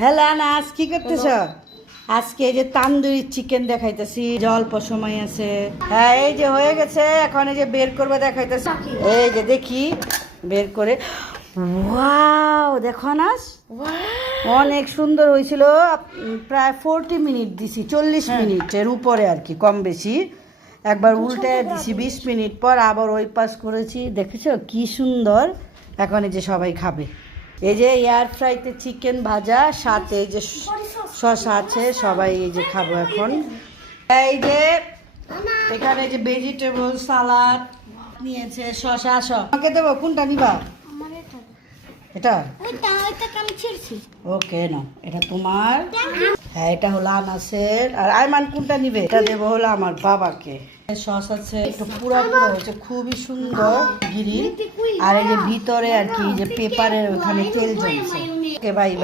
Hello Anas, কি করতেছ? আজকে এই যে তান্দুরি চিকেন দেখাইতেছি, অল্প সময় আছে। হ্যাঁ এই যে হয়ে গেছে, এখন এই যে বের করবে দেখাইতেছি। এই যে দেখি বের করে, ওয়াও দেখো আনাস, অনেক সুন্দর হয়েছিল। প্রায় 40 মিনিট দিছি, 40 মিনিটের উপরে আর কি, কম বেশি। একবার উল্টে দিছি, 20 মিনিট পর আবার ওই পাশ করেছি। দেখেছো কি সুন্দর। এখন এই যে সবাই খাবে। এই যে এয়ার ফ্রাইতে চিকেন ভাজা, সাথে এই যে শসা আছে, সবাই এই যে খাবো এখন। এই যে এখানে যে ভেজিটেবল সালাদ নিয়েছে, শসা সব। আমাকে দেবো, কোনটা নিবা? এটা ওকে না, এটা তোমার। হ্যাঁ এটা হলো আনাসের। আর আইমান কোনটা নিবে? এটা দেবো হলো আমার বাবাকে। সস আছে, একটু পুরা পুরা হয়েছে, খুবই সুন্দর গিরি। আর এই যে ভিতরে আর কি যে পেপারের ওখানে তেল জমছে। Okay bye.